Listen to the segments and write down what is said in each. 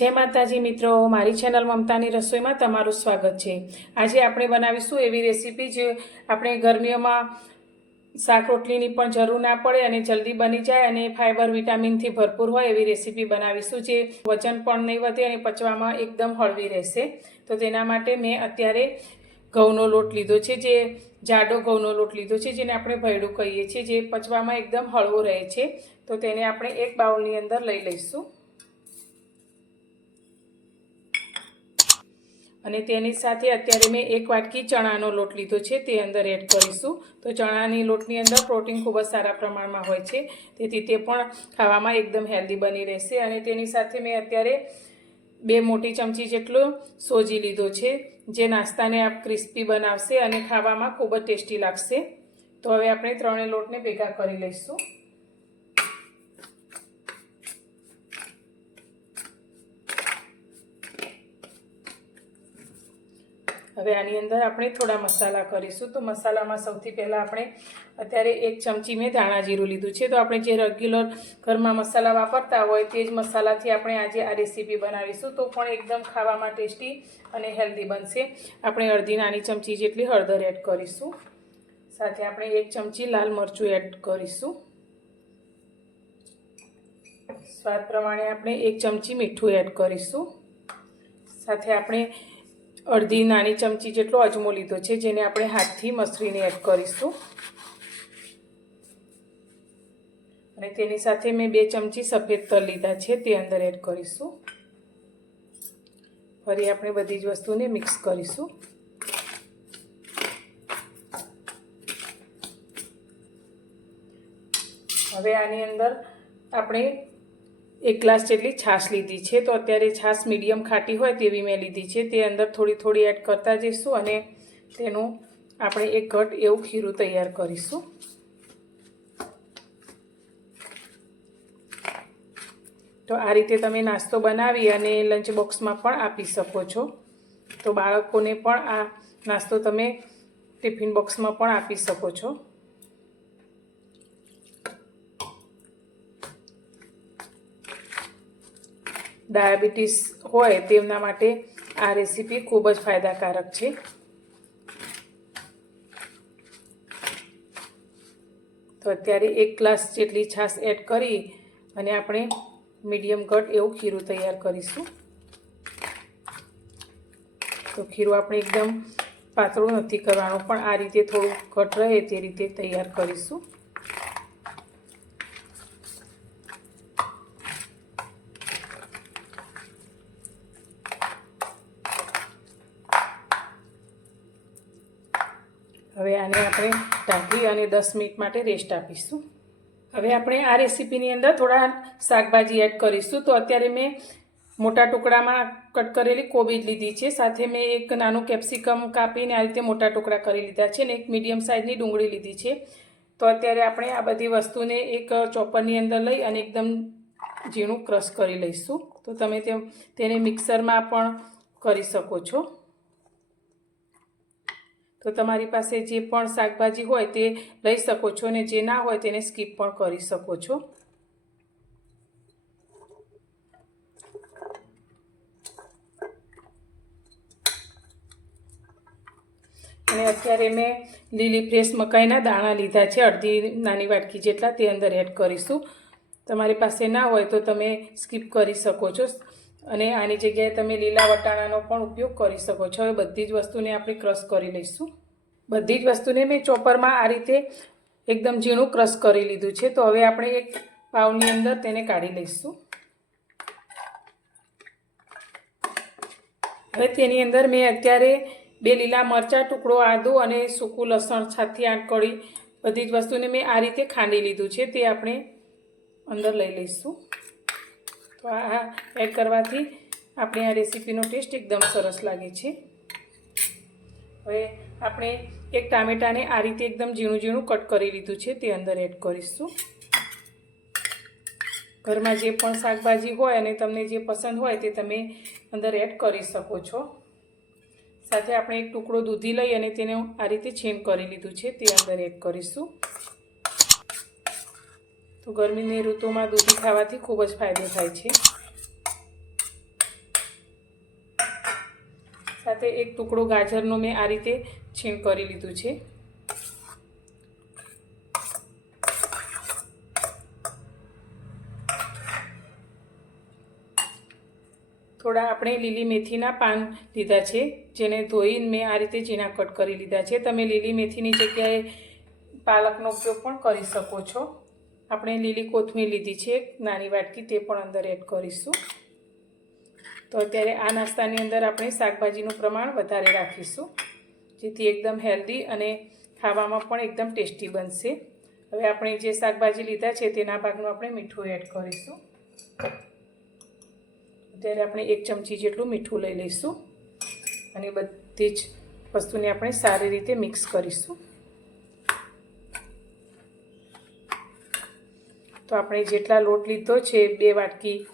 જય માતાજી મિત્રો, મારી ચેનલ મમતાની રસોઈમાં તમારું સ્વાગત છે. આજે આપણે બનાવીશું એવી રેસીપી જે આપણે ગરમીઓમાં શાક રોટલીની પણ જરૂર ના પડે અને જલ્દી બની જાય અને ફાઇબર વિટામિનથી ભરપૂર હોય એવી રેસીપી બનાવીશું જે વજન પણ નહીં વધે અને પચવામાં એકદમ હળવી રહેશે. તો તેના માટે મેં અત્યારે ઘઉંનો લોટ લીધો છે, જે જાડો ઘઉંનો લોટ લીધો છે, જેને આપણે ભયડું કહીએ છીએ, જે પચવામાં એકદમ હળવો રહે છે. તો તેને આપણે એક બાઉલની અંદર લઈ લઈશું. અને તેની સાથે અત્યારે મેં એક વાટકી ચણાનો લોટ લીધો છે, તે અંદર એડ કરીશું. તો ચણાની લોટની અંદર પ્રોટીન ખૂબ જ સારા પ્રમાણમાં હોય છે, તેથી તે પણ ખાવામાં એકદમ હેલ્ધી બની રહેશે. અને તેની સાથે મેં અત્યારે બે મોટી ચમચી જેટલો સોજી લીધો છે, જે નાસ્તાને આપ ક્રિસ્પી બનાવશે અને ખાવામાં ખૂબ જ ટેસ્ટી લાગશે. તો હવે આપણે ત્રણેય લોટને ભેગા કરી લઈશું. હવે આની અંદર આપણે થોડા મસાલા કરીશું. તો મસાલામાં સૌથી પહેલાં આપણે અત્યારે એક ચમચી મેં ધાણા જીરું લીધું છે. તો આપણે જે રેગ્યુલર ઘરમાં મસાલા વાપરતા હોય તે જ મસાલાથી આપણે આજે આ રેસીપી બનાવીશું. તો પણ એકદમ ખાવામાં ટેસ્ટી અને હેલ્ધી બનશે. આપણે અડધી નાની ચમચી જેટલી હળદર એડ કરીશું. સાથે આપણે એક ચમચી લાલ મરચું એડ કરીશું. સ્વાદ પ્રમાણે આપણે એક ચમચી મીઠું એડ કરીશું. સાથે આપણે અડધી નાની ચમચી જેટલો અજમો લીધો છે, જેને આપણે હાથથી મસળીને એડ કરીશું. અને તેની સાથે મેં બે ચમચી સફેદ તલ લીધા છે, તે અંદર એડ કરીશું. ફરી આપણે બધી જ વસ્તુને મિક્સ કરીશું. હવે આની અંદર આપણે એક ગ્લાસ જેટલી છાશ લીધી છે. તો અત્યારે છાશ મીડિયમ ખાટી હોય તેવી મેં લીધી છે. તે અંદર થોડી થોડી એડ કરતા જઈશું અને તેનું આપણે એક ઘટ એવું ખીરું તૈયાર કરીશું. તો આ રીતે તમે નાસ્તો બનાવી અને લંચ બોક્સમાં પણ આપી શકો છો. તો બાળકોને પણ આ નાસ્તો તમે ટિફિન બોક્સમાં પણ આપી શકો છો. ડાયાબિટીસ હોય તેમના માટે આ રેસીપી ખૂબ જ ફાયદાકારક છે. તો અત્યારે એક ગ્લાસ જેટલી છાશ એડ કરી અને આપણે મીડિયમ કટ એવું ખીરું તૈયાર કરીશું. તો ખીરું આપણે એકદમ પાતળું નથી કરવાનું, પણ આ રીતે થોડું ઘટ રહે તે રીતે તૈયાર કરીશું. હવે આને આપણે ઢાંકી અને દસ મિનિટ માટે રેસ્ટ આપીશું. હવે આપણે આ રેસીપીની અંદર થોડા શાકભાજી એડ કરીશું. તો અત્યારે મેં મોટા ટુકડામાં કટ કરેલી કોબીજ લીધી છે. સાથે મેં એક નાનું કેપ્સિકમ કાપીને આ રીતે મોટા ટુકડા કરી લીધા છે ને એક મીડિયમ સાઇઝની ડુંગળી લીધી છે. તો અત્યારે આપણે આ બધી વસ્તુને એક ચોપરની અંદર લઈ અને એકદમ ઝીણું ક્રશ કરી લઈશું. તો તમે તેને મિક્સરમાં પણ કરી શકો છો. તો તમારી પાસે જે પણ શાકભાજી હોય તે લઈ શકો છો અને જે ના હોય તેને સ્કીપ પણ કરી શકો છો. અને અત્યારે મેં લીલી ફ્રેશ મકાઈના દાણા લીધા છે. અડધી નાની વાટકી જેટલા તે અંદર એડ કરીશું. તમારી પાસે ના હોય તો તમે સ્કીપ કરી શકો છો. અને આની જગ્યાએ તમે લીલા વટાણાનો પણ ઉપયોગ કરી શકો છો. હવે બધી જ વસ્તુને આપણે ક્રશ કરી લઈશું. બધી જ વસ્તુને મેં ચોપરમાં આ રીતે એકદમ ઝીણું ક્રશ કરી લીધું છે. તો હવે આપણે એક પાવની અંદર તેને કાઢી લઈશું. હવે તેની અંદર મેં અત્યારે બે લીલા મરચાં, ટુકડો આદું અને સૂકું લસણ છાતી આઠ કળી બધી જ વસ્તુને મેં આ રીતે ખાંડી લીધું છે. તે આપણે અંદર લઈ લઈશું. તો આ એડ કરવાથી આપણી આ રેસીપીનો ટેસ્ટ એકદમ સરસ લાગે છે. હવે આપણે એક ટામેટાને આ રીતે એકદમ ઝીણું ઝીણું કટ કરી લીધું છે, તે અંદર એડ કરીશું. ઘરમાં જે પણ શાકભાજી હોય અને તમને જે પસંદ હોય તે તમે અંદર એડ કરી શકો છો. સાથે આપણે એક ટુકડો દૂધી લઈ અને તેને આ રીતે છીણ કરી લીધું છે, તે અંદર એડ કરીશું. તો ગરમીની ઋતુમાં દૂધી ખાવાથી ખૂબ જ ફાયદો થાય છે. સાથે એક ટુકડો ગાજરનો મેં આ રીતે છીણ કરી લીધું છે. થોડા આપણે લીલી મેથીના પાન લીધા છે, જેને ધોઈને મેં આ રીતે ઝીણા કટ કરી લીધા છે. તમે લીલી મેથીની જગ્યાએ પાલકનો ઉપયોગ પણ કરી શકો છો. આપણે લીલી કોથમીર લીધી છે નાની વાટકી તે પણ અંદર એડ કરીશું. તો અત્યારે આ નાસ્તાની અંદર આપણે શાકભાજીનું પ્રમાણ વધારે રાખીશું, જેથી એકદમ હેલ્ધી અને ખાવામાં પણ એકદમ ટેસ્ટી બનશે. હવે આપણે જે શાકભાજી લીધા છે, તેના ભાગનું આપણે મીઠું એડ કરીશું. અત્યારે આપણે એક ચમચી જેટલું મીઠું લઈ લઈશું અને બધી જ વસ્તુને આપણે સારી રીતે મિક્સ કરીશું. તો આપણે જેટલા લોટ લીધો છે બે વાટકી,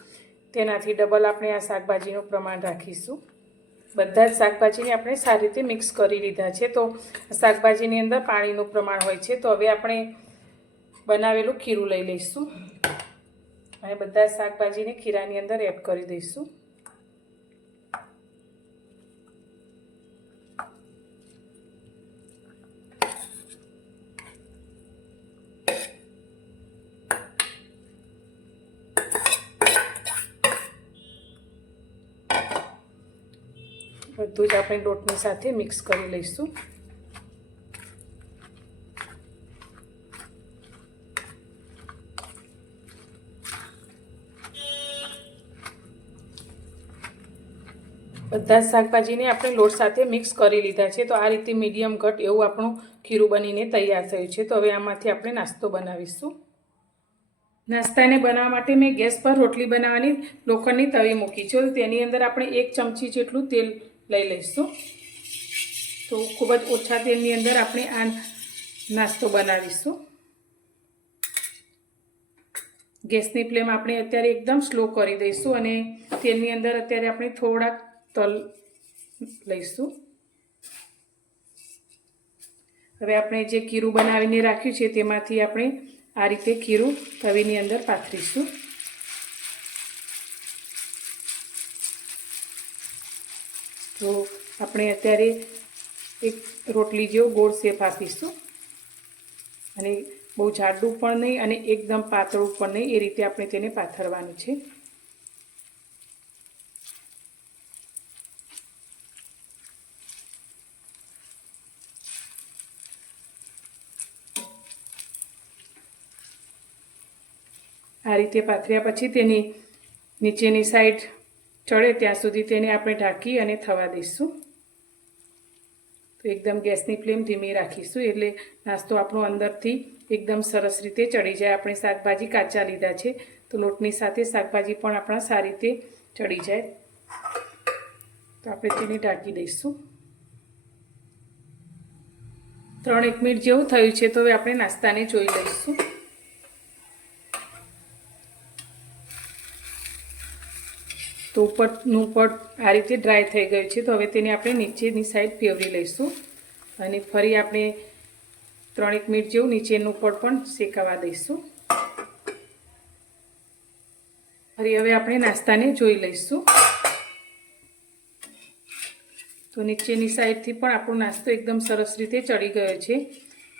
તેનાથી ડબલ આપણે આ શાકભાજીનું પ્રમાણ રાખીશું. બધા જ શાકભાજીને આપણે સારી રીતે મિક્સ કરી લીધા છે. તો શાકભાજીની અંદર પાણીનું પ્રમાણ હોય છે. તો હવે આપણે બનાવેલું ખીરું લઈ લઈશું. અને બધા શાકભાજીને ખીરાની અંદર એડ કરી દઈશું. બધું જ આપણે લોટની સાથે મિક્સ કરી લઈશું. બધા જ શાકભાજીને આપણે લોટ સાથે મિક્સ કરી લીધા છે. તો આ રીતે મીડિયમ ઘટ એવું આપણું ખીરું બનીને તૈયાર થયું છે. તો હવે આમાંથી આપણે નાસ્તો બનાવીશું. નાસ્તાને બનાવવા માટે મેં ગેસ પર રોટલી બનાવવાની લોખંડની તવી મૂકી છે. તેની અંદર આપણે એક ચમચી જેટલું તેલ લઈ લઈશું. તો ખૂબ જ ઓછા તેલની અંદર આપણે આ નાસ્તો બનાવીશું. ગેસની ફ્લેમ આપણે અત્યારે એકદમ સ્લો કરી દઈશું અને તેલની અંદર અત્યારે આપણે થોડાક તલ લઈશું. હવે આપણે જે ખીરું બનાવીને રાખ્યું છે તેમાંથી આપણે આ રીતે ખીરું તવીની અંદર પાથરીશું. તો આપણે અત્યારે એક રોટલી જેવો ગોળ શેપ આપીશું. અને બહુ જાડું પણ નહીં અને એકદમ પાતળું પણ નહીં, એ રીતે આપણે તેને પાથરવાનું છે. આ રીતે પાથર્યા પછી તેની નીચેની સાઈડ ચડે ત્યાં સુધી તેને આપણે ઢાંકી અને થવા દઈશું. તો એકદમ ગેસની ફ્લેમ ધીમી રાખીશું એટલે નાસ્તો આપણો અંદરથી એકદમ સરસ રીતે ચડી જાય. આપણે શાકભાજી કાચા લીધા છે, તો લોટની સાથે શાકભાજી પણ આપણા સારી રીતે ચડી જાય. તો આપણે તેને ઢાંકી દઈશું. ત્રણ એક મિનિટ જેવું થયું છે, તો હવે આપણે નાસ્તાને જોઈ લઈશું. તો ઉપરનું પડ આ રીતે ડ્રાય થઈ ગયું છે. તો હવે તેને આપણે નીચેની સાઈડ ફેવરી લઈશું અને ફરી આપણે ત્રણેક મિનિટ જેવું નીચેનું પડ પણ શેકાવા દઈશું. ફરી હવે આપણે નાસ્તાને જોઈ લઈશું. તો નીચેની સાઈડથી પણ આપણો નાસ્તો એકદમ સરસ રીતે ચડી ગયો છે.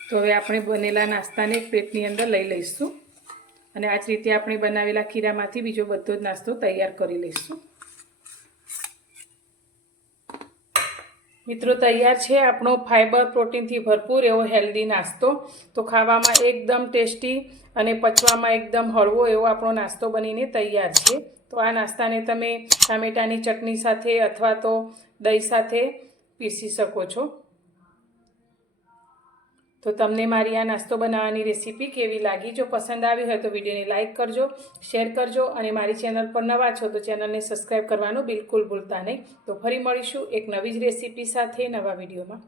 તો હવે આપણે બનેલા નાસ્તાને એક પ્લેટની અંદર લઈ લઈશું અને આ જ રીતે આપણે બનાવેલા ખીરામાંથી બીજો બધો જ નાસ્તો તૈયાર કરી લઈશું. મિત્રો, તૈયાર છે આપણો ફાઇબર પ્રોટીનથી ભરપૂર એવો હેલ્ધી નાસ્તો. તો ખાવામાં એકદમ ટેસ્ટી અને પચવામાં એકદમ હળવો એવો આપણો નાસ્તો બનીને તૈયાર છે. તો આ નાસ્તાને તમે ટામેટાની ચટણી સાથે અથવા તો દહીં સાથે પીસી શકો છો. તો તમને મારી આ નાસ્તો બનાવવાની રેસીપી કેવી લાગી? જો પસંદ આવી હોય તો વિડીયોને લાઇક કરજો, શેર કરજો અને મારી ચેનલ પર નવા છો તો ચેનલને સબસ્ક્રાઈબ કરવાનું બિલકુલ ભૂલતા નહીં. તો ફરી મળીશું એક નવી જ રેસીપી સાથે નવા વિડીયોમાં.